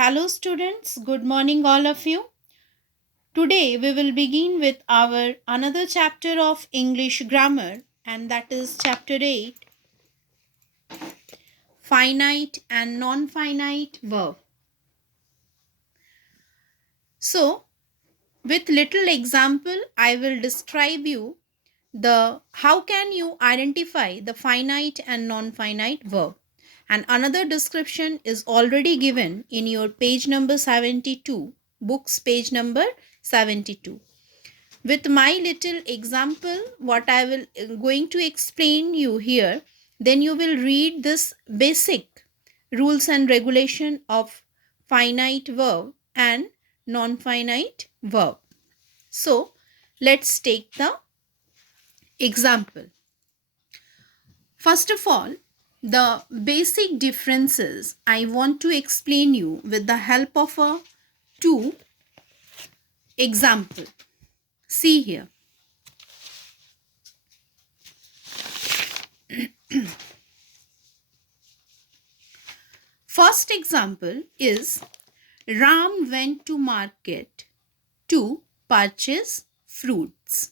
Hello students, good morning all of you. Today we will begin with our another chapter of English grammar, and that is chapter 8, finite and non-finite verb. So with little example I will describe you the how can you identify the finite and non-finite verb. And another description is already given in your page number 72, books page number 72. With my little example what I will going to explain you here, then you will read this basic rules and regulation of finite verb and non-finite verb. So let's take the example. First of all, the basic differences I want to explain you with the help of a two example. See here. First example is Ram went to market to purchase fruits.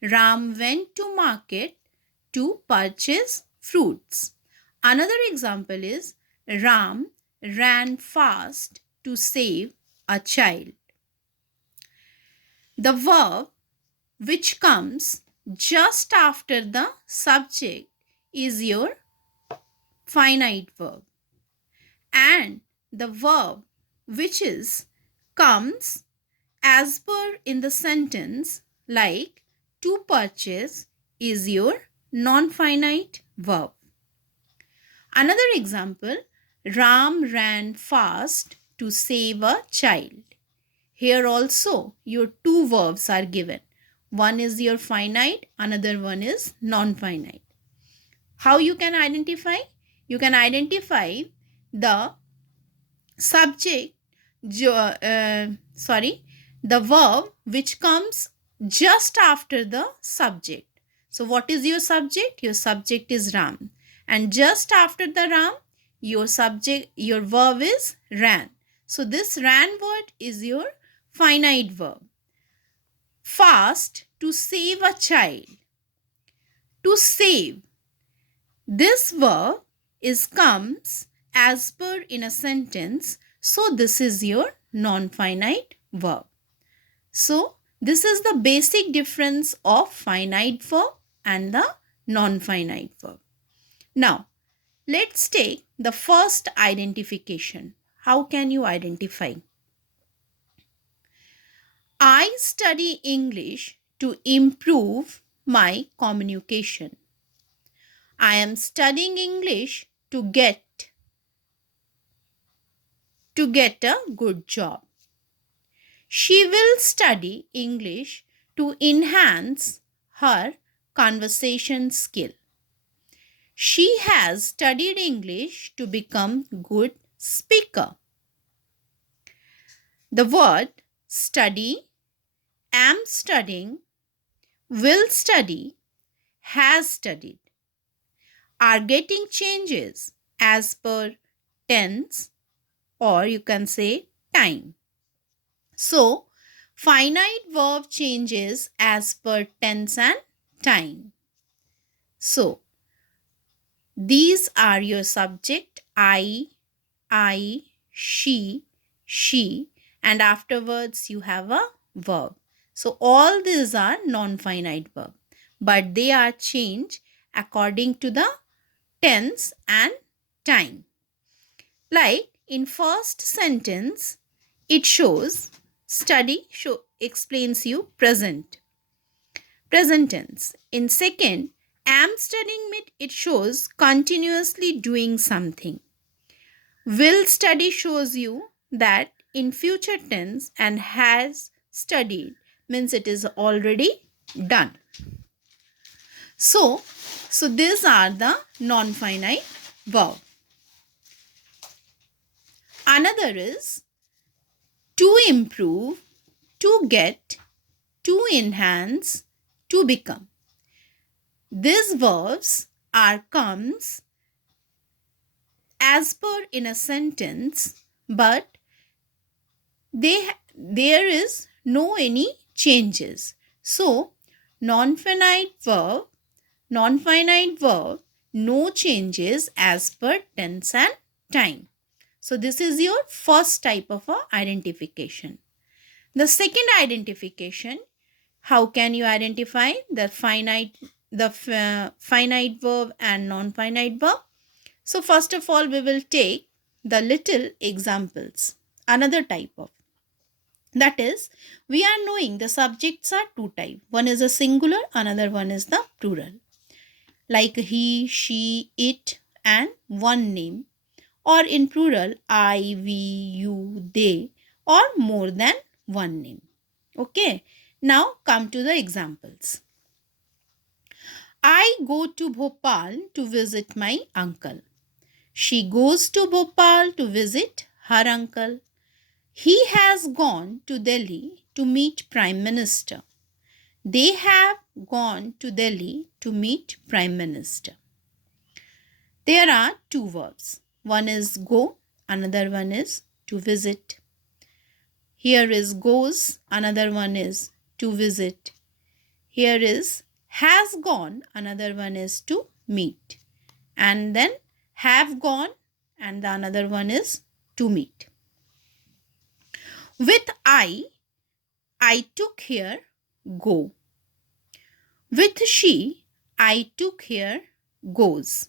Ram went to market to purchase fruits. Another example is Ram ran fast to save a child. The verb which comes just after the subject is your finite verb, and the verb which is comes as per in the sentence like to purchase is your non-finite verb. Another example, Ram ran fast to save a child. Here also your two verbs are given. One is your finite, another one is non-finite. How you can identify? You can identify the subject, the verb which comes just after the subject. So what is your subject? Your subject is Ram. And just after the Ram, your verb is ran. So this ran word is your finite verb. Fast, to save a child. To save. This verb comes as per in a sentence. So this is your non-finite verb. So this is the basic difference of finite verb and the non-finite verb. Now let's take the first identification. How can you identify? I study English to improve my communication. I am studying English to get a good job. She will study English to enhance her conversation skill. She has studied English to become good speaker. The word study, am studying, will study, has studied are getting changes as per tense, or you can say time. So finite verb changes as per tense and time. So these are your subject I, she, and afterwards you have a verb. So all these are non-finite verb, but they are changed according to the tense and time. Like in first sentence, it shows study explains you present tense. In second, am studying it shows continuously doing something. Will study shows you that in future tense, and has studied means it is already done. So these are the non-finite verb. Another is to improve, to get, to enhance, to become. These verbs comes as per in a sentence, but there is no any changes. So non-finite verb, no changes as per tense and time. So this is your first type of a identification. The second identification, how can you identify the finite verb and non-finite verb? So first of all, we will take the little examples. Another type of, that is, we are knowing the subjects are two type. One is a singular, another one is the plural. Like he, she, it, and one name. Or in plural, I, we, you, they, or more than one name. Okay. Now come to the examples. I go to Bhopal to visit my uncle. She goes to Bhopal to visit her uncle. He has gone to Delhi to meet Prime Minister. They have gone to Delhi to meet Prime Minister. There are two verbs. One is go, another one is to visit. Here is goes, another one is to visit. Here is has gone, another one is to meet. And then have gone, and the another one is to meet. With I took here go. With she, I took here goes.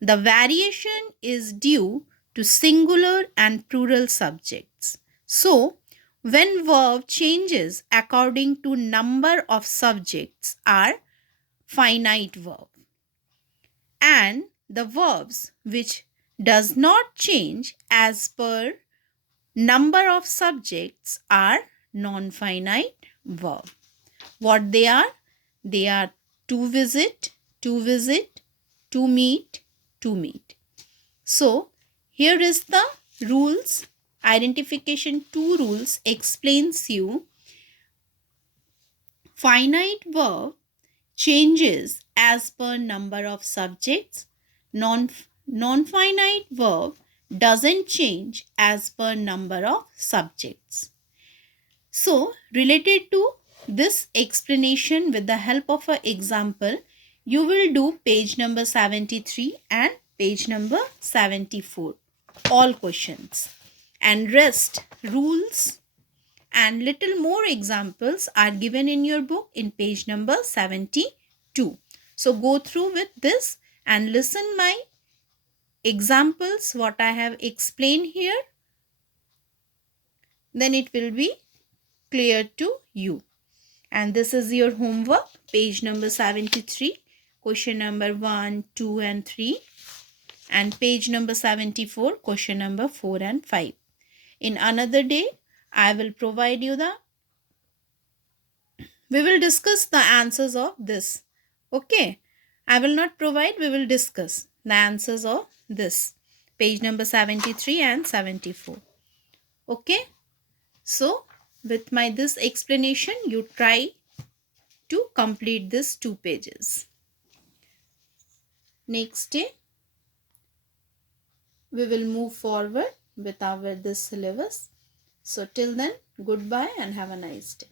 The variation is due to singular and plural subjects. So, when verb changes according to number of subjects are finite verb, and the verbs which does not change as per number of subjects are non-finite verb. What they are? They are to visit, to meet, to meet. So, here is the rules. Identification 2 rules explains you finite verb changes as per number of subjects. Non-finite verb doesn't change as per number of subjects. So, related to this explanation with the help of an example, you will do page number 73 and page number 74. All questions. And rest, rules, and little more examples are given in your book in page number 72. So go through with this and listen my examples, what I have explained here. Then it will be clear to you. And this is your homework, page number 73, question number 1, 2 and 3. And page number 74, question number 4 and 5. In another day, I will provide you we will discuss the answers of this. Okay. I will not provide, we will discuss the answers of this. Page number 73 and 74. Okay. So, with my this explanation, you try to complete this 2 pages. Next day, we will move forward with our this syllabus. So, till then, goodbye and have a nice day.